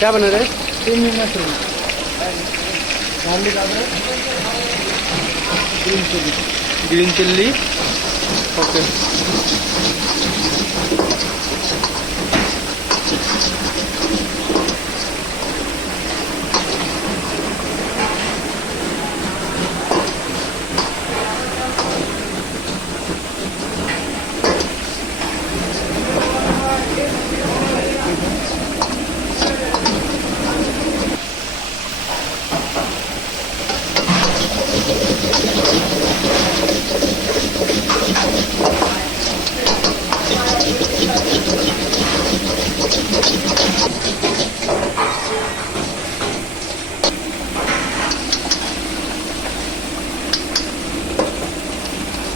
क्या बना रहे? ting मशरूम, गार्लिक अदरक, green chilli. Green chilli. Okay.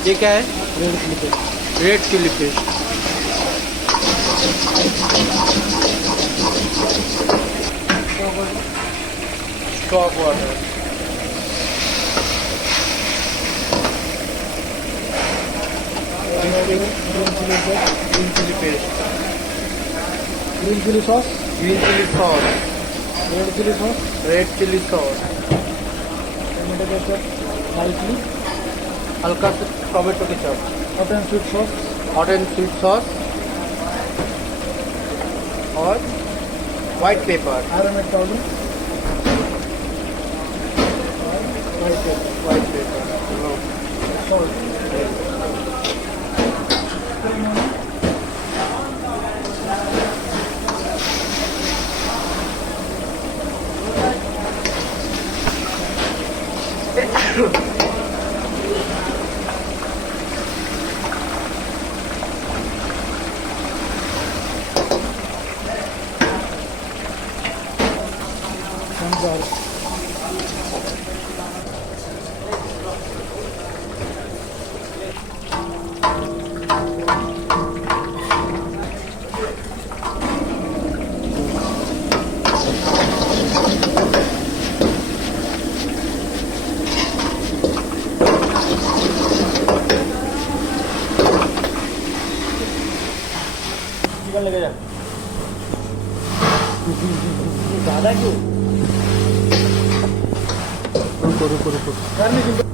ये क्या है? Red chilli paste. Red chilli paste. Stock water. Green chilli paste, green chilli paste. Green chilli sauce, green chilli sauce. Red chilli sauce, red chilli sauce. Tomato ketchup, lightly, हल्का सा tomato ketchup. Hot and sweet sauce, hot and sweet sauce और white pepper. aromatic powder, white pepper, white pepper. Salt. Chicken लेके जा। ज़्यादा क्यों? रुको रुको रुको।